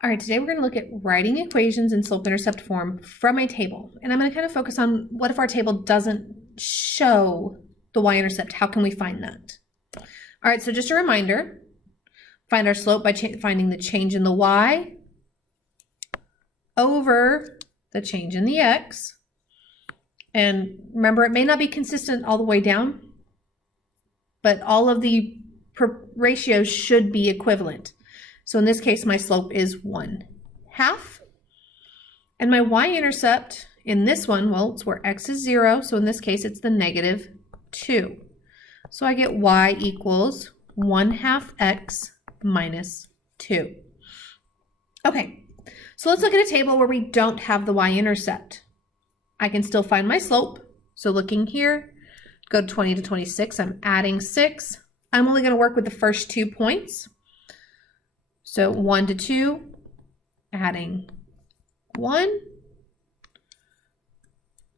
All right, today we're going to look at writing equations in slope-intercept form from a table. And I'm going to kind of focus on what if our table doesn't show the y-intercept? How can we find that? All right, so just a reminder, find our slope by finding the change in the y over the change in the x. And remember, it may not be consistent all the way down, but all of the ratios should be equivalent. So in this case, my slope is 1/2. And my y-intercept in this one, well, it's where x is 0. So in this case, it's the -2. So I get y equals 1/2 x minus 2. Okay, so let's look at a table where we don't have the y-intercept. I can still find my slope. So looking here, go to 20 to 26, I'm adding 6. I'm only going to work with the first 2 points. So 1 to 2, adding 1.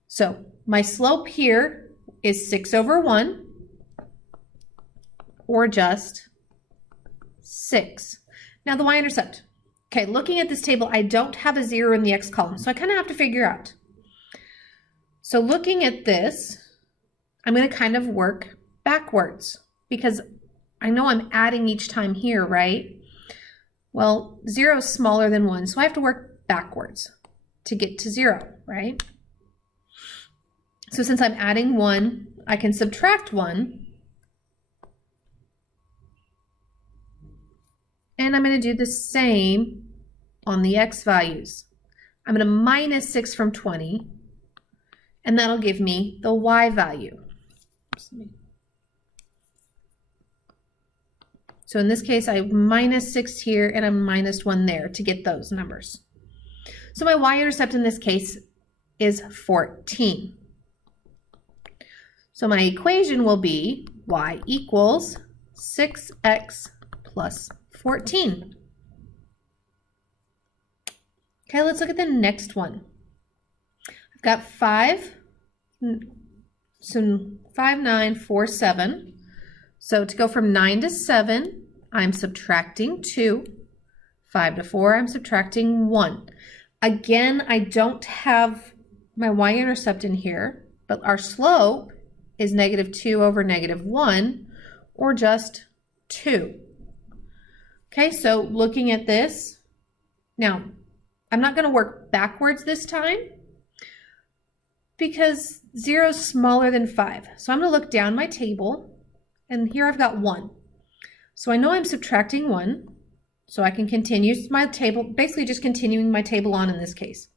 So my slope here is 6 over 1, or just 6. Now the y-intercept. Okay, looking at this table, I don't have a 0 in the x column, so I kind of have to figure out. So looking at this, I'm going to kind of work backwards because I know I'm adding each time here, right? Well, 0 is smaller than 1, so I have to work backwards to get to 0, right? So since I'm adding 1, I can subtract 1. And I'm going to do the same on the x values. I'm going to minus 6 from 20, and that'll give me the y value. So in this case, I have minus 6 here and I'm minus 1 there to get those numbers. So my y-intercept in this case is 14. So my equation will be y equals 6x plus 14. Okay, let's look at the next one. I've got 5, so 5, 9, 4, 7. So to go from 9 to 7, I'm subtracting 2. 5 to 4, I'm subtracting 1. Again, I don't have my y-intercept in here, but our slope is -2 over -1, or just 2. Okay, so looking at this, now I'm not going to work backwards this time because 0 is smaller than 5. So I'm going to look down my table, and here I've got 1. So I know I'm subtracting 1, so I can continue my table, basically just continuing my table on in this case.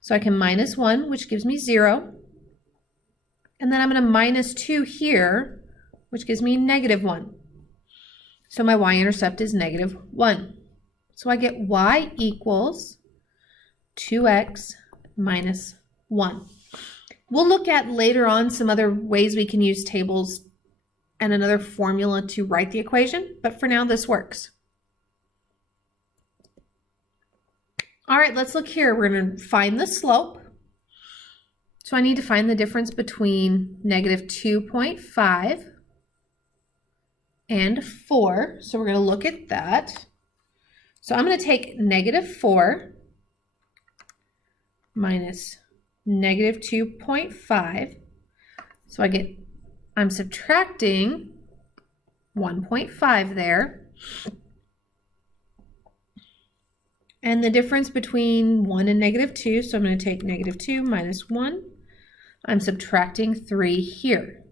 So I can minus 1, which gives me 0. And then I'm going to minus 2 here, which gives me -1. So my y-intercept is -1. So I get y equals 2x minus 1. We'll look at later on some other ways we can use tables and another formula to write the equation, but for now this works. All right, let's look here. We're going to find the slope. So I need to find the difference between -2.5 and 4. So we're going to look at that. So I'm going to take -4 minus -2.5. So I'm subtracting 1.5 there. And the difference between 1 and -2, so I'm going to take -2 minus 1. I'm subtracting 3 here.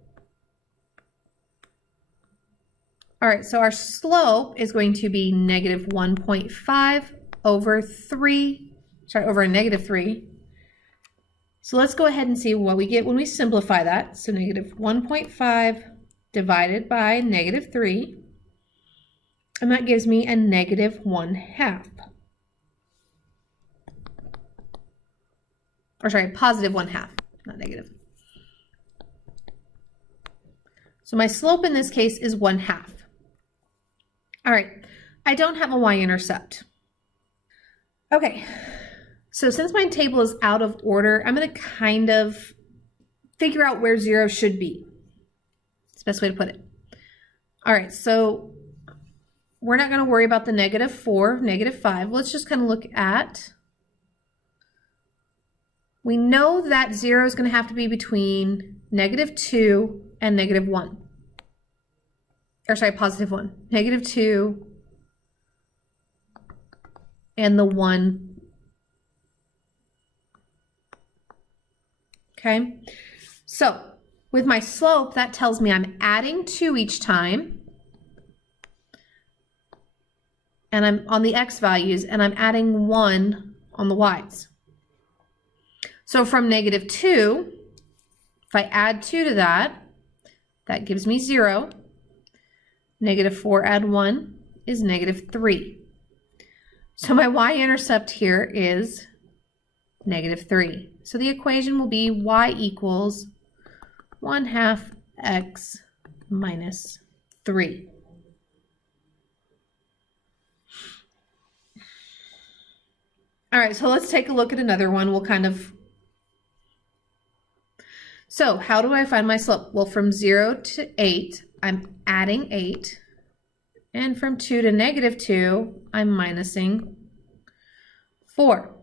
All right, so our slope is going to be -1.5 over 3, over a -3. So let's go ahead and see what we get when we simplify that. So -1.5 divided by -3, and that gives me a -1/2. Or sorry, +1/2, not negative. So my slope in this case is 1/2. All right, I don't have a y-intercept. Okay. So since my table is out of order, I'm going to kind of figure out where 0 should be. It's the best way to put it. All right, so we're not going to worry about the -4, -5. Let's just kind of look at, we know that 0 is going to have to be between -2 and -1. Or sorry, +1. -2 and the 1. Okay, so with my slope, that tells me I'm adding 2 each time. And I'm on the x values, and I'm adding 1 on the y's. So from -2, if I add 2 to that, that gives me 0. -4 add 1 is -3. So my y-intercept here is -3. So the equation will be y equals 1/2 x minus 3. All right, so let's take a look at another one. We'll kind of, so how do I find my slope? Well, from 0 to 8, I'm adding 8. And from 2 to -2, I'm minusing 4.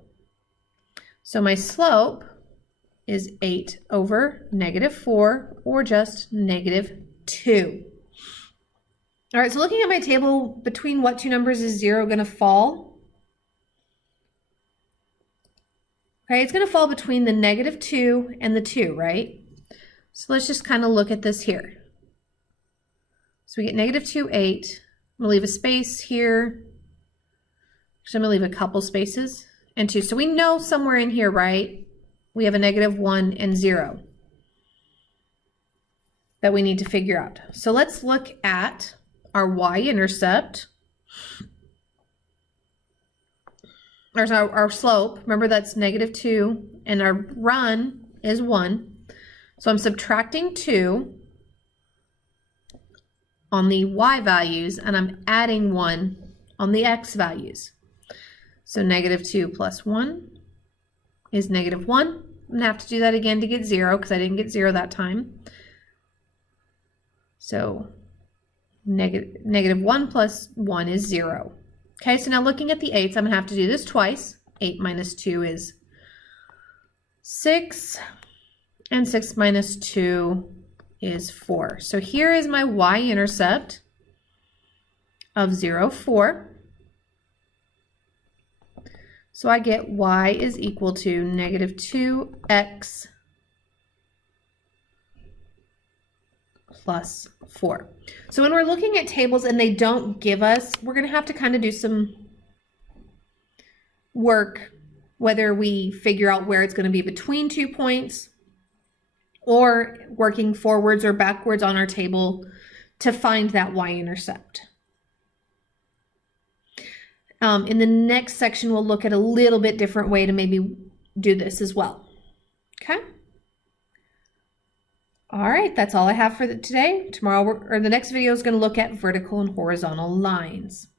So my slope is 8 over -4, or just -2. All right, so looking at my table, between what two numbers is 0 going to fall? Okay, it's going to fall between the -2 and the 2, right? So let's just kind of look at this here. So we get -2, 8. I'm going to leave a space here. So I'm going to leave a couple spaces, and 2. So we know somewhere in here, right, we have a -1 and 0 that we need to figure out. So let's look at our y-intercept. There's our slope. Remember, that's -2, and our run is 1. So I'm subtracting 2 on the y values, and I'm adding 1 on the x values. So -2 plus 1 is -1. I'm going to have to do that again to get 0, because I didn't get 0 that time. So -1 plus 1 is 0. Okay, so now looking at the 8s, I'm going to have to do this twice. 8 minus 2 is 6, and 6 minus 2 is 4. So here is my y-intercept of 0, 4. So I get y is equal to -2x plus 4. So when we're looking at tables and they don't give us, we're going to have to kind of do some work, whether we figure out where it's going to be between 2 points, or working forwards or backwards on our table to find that y-intercept. In the next section, we'll look at a little bit different way to maybe do this as well. Okay? All right, that's all I have for today. Tomorrow, or the next video is going to look at vertical and horizontal lines.